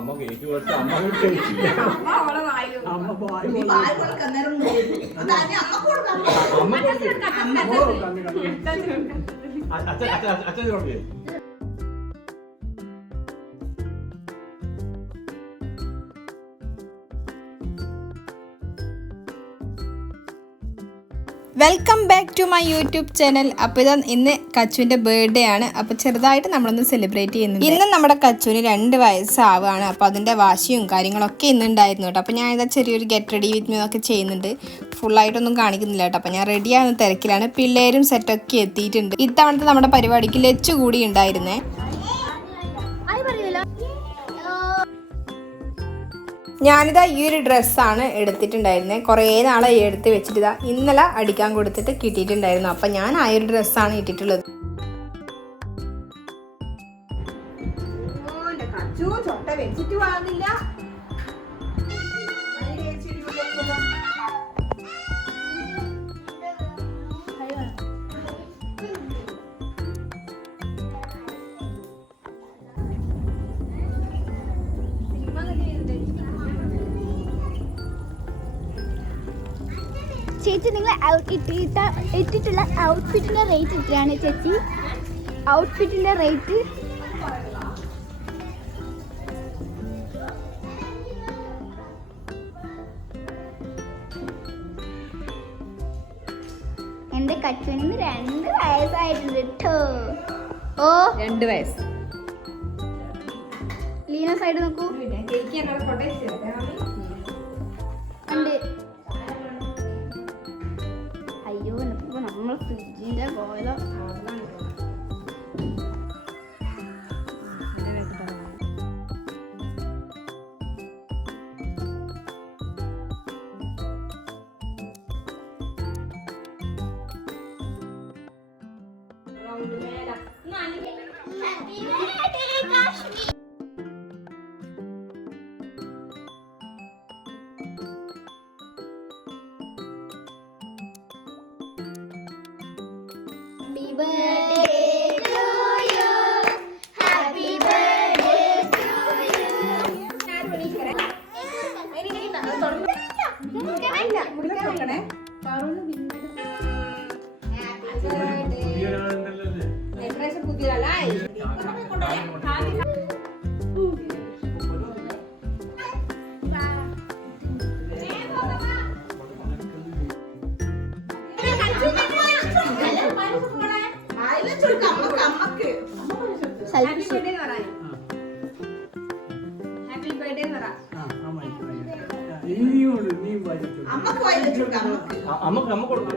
അമ്മ കേക്ക് കൊടുത്ത് അമ്മ കഴിച്ചില്ല. അമ്മ അച്ഛൻ കൊടുക്കേ. Welcome back to my YouTube channel. അപ്പോൾ ഇത് ഇന്ന് കച്ചുവിൻ്റെ ബർത്ത്ഡേ ആണ്. അപ്പോൾ ചെറുതായിട്ട് നമ്മളൊന്ന് സെലിബ്രേറ്റ് ചെയ്യുന്നുണ്ട്. ഇന്ന് നമ്മുടെ കച്ചുവിന് 2 വയസ്സാവുകയാണ്. അപ്പോൾ അതിൻ്റെ വാശിയും കാര്യങ്ങളൊക്കെ ഇന്നുണ്ടായിരുന്നു കേട്ടോ. അപ്പോൾ ഞാൻ ഇതാ ചെറിയൊരു ഗെറ്റ് റെഡി വിത്ത് മീ ഒക്കെ ചെയ്യുന്നുണ്ട്. ഫുള്ളായിട്ടൊന്നും കാണിക്കുന്നില്ല കേട്ടോ. അപ്പോൾ ഞാൻ റെഡിയാകുന്ന തിരക്കിലാണ്. പിള്ളേരും സെറ്റൊക്കെ എത്തിയിട്ടുണ്ട്. ഇത്തവണത്തെ നമ്മുടെ പരിപാടിക്ക് ലച്ചു കൂടി ഉണ്ടായിരുന്നേ. ഞാനിതാ ഈ ഒരു ഡ്രസ്സാണ് എടുത്തിട്ടുണ്ടായിരുന്നത്. കുറേ നാളെ എടുത്ത് വെച്ചിട്ട് ഇതാ ഇന്നലെ അടിക്കാൻ കൊടുത്തിട്ട് കിട്ടിയിട്ടുണ്ടായിരുന്നു. അപ്പം ഞാൻ ആ ഒരു ഡ്രസ്സാണ് ഇട്ടിട്ടുള്ളത്. ചേച്ചി നിങ്ങൾ ഇട്ടിട്ടുള്ള ഔട്ട്ഫിറ്റിന്റെ റേറ്റ് എത്രയാണ് ചേച്ചി? ഔട്ട്ഫിറ്റിന്റെ റേറ്റ് എന്റെ കച്ചുവിന് 2 വയസ്സായിട്ടുണ്ട് കേട്ടോ. ഓ 2 വയസ്സ്. ലീന സൈഡ് നോക്കൂ. അയ്യോ നമ്മൾ ഫ്രിഡ്ജിന്റെ പോയതോ. Happy birthday to you. Happy birthday to you. അമ്മ കൊടുക്കും.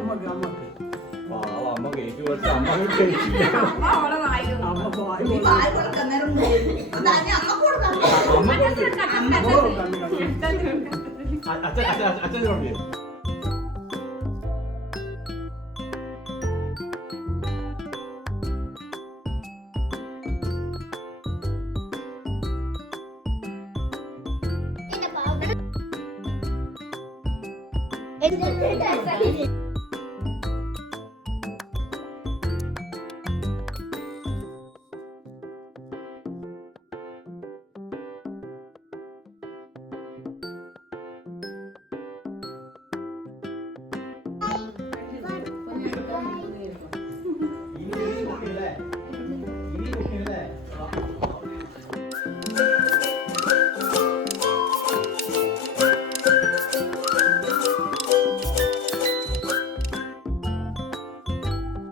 അമ്മ കേക്ക് കൊടുത്ത് അമ്മ കഴിച്ചില്ല. അമ്മ അച്ഛൻ കൊടുക്കേ. It's